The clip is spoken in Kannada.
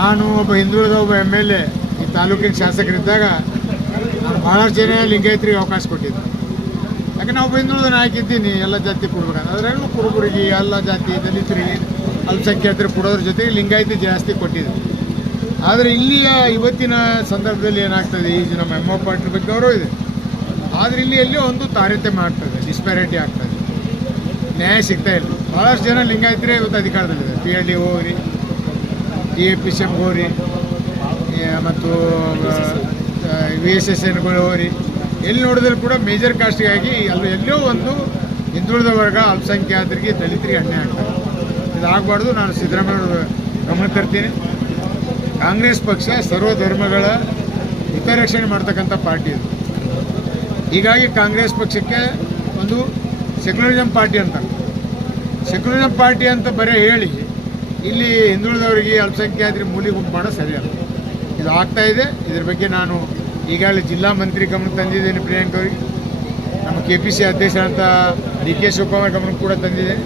ನಾನು ಒಬ್ಬ ಹಿಂದುಳಿದ ಒಬ್ಬ MLA ಈ ತಾಲೂಕಿನ ಶಾಸಕರಿದ್ದಾಗ ನಾನು ಭಾಳಷ್ಟು ಜನ ಲಿಂಗಾಯತರಿಗೆ ಅವಕಾಶ ಕೊಟ್ಟಿದ್ದೆ. ಯಾಕೆ ನಾವು ಹಿಂದುಳಿದ ನಾಯಕ ಇದ್ದೀನಿ, ಎಲ್ಲ ಜಾತಿ ಕೊಡ್ಬೇಕಂತ. ಅದರಲ್ಲೂ ಕುರುಬರಿಗೆ, ಎಲ್ಲ ಜಾತಿ ದಲಿತರಿಗೆ, ಅಲ್ಪಸಂಖ್ಯಾತರಿಗೆ ಕೊಡೋದ್ರ ಜೊತೆಗೆ ಲಿಂಗಾಯತಿ ಜಾಸ್ತಿ ಕೊಟ್ಟಿದ್ದೆ. ಆದರೆ ಇಲ್ಲಿಯ ಇವತ್ತಿನ ಸಂದರ್ಭದಲ್ಲಿ ಏನಾಗ್ತದೆ, ಈಗ ನಮ್ಮ MO ಪಾಟೀಲ್ ಬಗ್ಗೆ ಗೌರವ ಇದೆ, ಆದರೆ ಇಲ್ಲಿ ಎಲ್ಲಿಯೋ ಒಂದು ತಾರತಮ್ಯ ಆಗ್ತದೆ, ಡಿಸ್ಪ್ಯಾರಿಟಿ ಆಗ್ತದೆ, ನ್ಯಾಯ ಸಿಗ್ತಾ ಇಲ್ಲ. ಭಾಳಷ್ಟು ಜನ ಲಿಂಗಾಯತರೇ ಇವತ್ತು ಅಧಿಕಾರದಲ್ಲಿದೆ. PLD ಹೋಗ್ರಿ, TAPCM ಹೋಗ್ರಿ, ಮತ್ತು VSSNಗಳು ಹೋಗ್ರಿ, ಎಲ್ಲಿ ನೋಡಿದ್ರು ಕೂಡ ಮೇಜರ್ ಕಾಸ್ಟಿಗಾಗಿ ಎಲ್ಲೋ ಒಂದು ಹಿಂದುಳಿದ ವರ್ಗ, ಅಲ್ಪಸಂಖ್ಯಾತರಿಗೆ, ದಲಿತರಿಗೆ ಅನ್ಯಾಯ ಆಗ್ತದೆ. ಇದಾಗಬಾರ್ದು. ನಾನು ಸಿದ್ದರಾಮಯ್ಯ ಗಮನ ತರ್ತೀನಿ. ಕಾಂಗ್ರೆಸ್ ಪಕ್ಷ ಸರ್ವಧರ್ಮಗಳ ಹಿತರಕ್ಷಣೆ ಮಾಡ್ತಕ್ಕಂಥ ಪಾರ್ಟಿ ಇದು. ಹೀಗಾಗಿ ಕಾಂಗ್ರೆಸ್ ಪಕ್ಷಕ್ಕೆ ಒಂದು ಸೆಕ್ಯುಲರಿಸಮ್ ಪಾರ್ಟಿ ಅಂತ, ಸೆಕ್ಯುಲರಿಸಮ್ ಪಾರ್ಟಿ ಅಂತ ಬರೀ ಹೇಳಿ ಇಲ್ಲಿ ಹಿಂದುಳಿದವರಿಗೆ, ಅಲ್ಪಸಂಖ್ಯಾತರಿಗೆ ಮೂಲಿ ಗುಂಪು ಮಾಡೋದು ಸರಿಯಲ್ಲ. ಇದು ಆಗ್ತಾ ಇದೆ. ಇದ್ರ ಬಗ್ಗೆ ನಾನು ಈಗಾಗಲೇ ಜಿಲ್ಲಾ ಮಂತ್ರಿ ಗಮನ ತಂದಿದ್ದೇನೆ, ಪ್ರಿಯಾಂಕ್ ಅವರಿಗೆ. ನಮ್ಮ KPC ಅಧ್ಯಕ್ಷರಂತ DK ಶಿವಕುಮಾರ್ ಗಮನ ಕೂಡ ತಂದಿದ್ದೇನೆ.